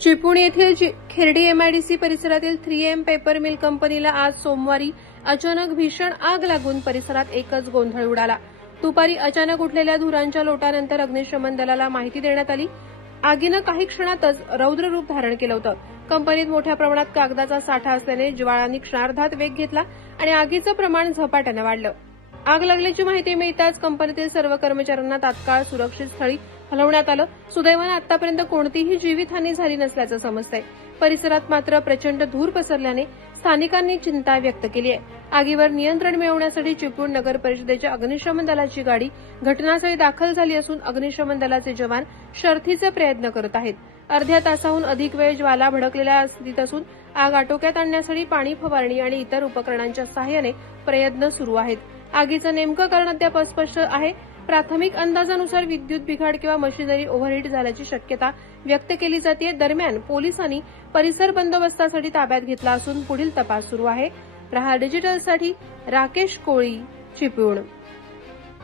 चिपळूण येथील खिर्डी एमआयडीसी परिसरातील 3M paper mill कंपनीला आज सोमवारी अचानक भीषण आग लागून परिसरात एकच गोंधळ उडाला। दुपारी अचानक उठलेल्या धुरांच्या लोटानंतर अग्निशमन दलाला माहिती देण्यात आली। आगीनं काही क्षणातच रौद्र रूप धारण केलं होतं। कंपनीत मोठ्या प्रमाणात कागदाचा साठा असल्याने ज्वाळांनी क्षणार्धात वेग घेतला आणि आगीचं प्रमाण झपाट्यानं वाढलं। आग लागल्याची माहिती मिळताच कंपनीतील सर्व कर्मचाऱ्यांना तात्काळ सुरक्षित स्थळी हलवण्यात आलं। सुदैवाने आतापर्यंत कोणतीही जीवितहानी झाली नसल्याचं समजतंय। परिसरात मात्र प्रचंड धूर पसरल्याने स्थानिकांनी चिंता व्यक्त केली आहे। आगीवर नियंत्रण मिळवण्यासाठी चिपळूण नगर परिषदेच्या अग्निशमन दलाची गाडी घटनास्थळी दाखल झाली असून अग्निशमन दलाचे जवान शर्थीचे प्रयत्न करत आहेत। अर्ध्या तासाहून अधिक वेळ ज्वाला भडकलेल्या स्थितीत असून आग आटोक्यात आणण्यासाठी पाणी फवारणी आणि इतर उपकरणांच्या सहाय्याने प्रयत्न सुरू आहेत। आगीचं नेमकं कारण अद्याप अस्पष्ट आहे। प्राथमिक अंदाजानुसार विद्युत बिघाड किंवा मशिनरी ओव्हरहीट झाल्याची शक्यता व्यक्त केली जाते। दरम्यान पोलिसांनी परिसर बंदोबस्तासाठी ताब्यात घेतला असून पुढील तपास सुरू आहे। प्रहार डिजिटलसाठी राकेश कोळी, चिपळूण।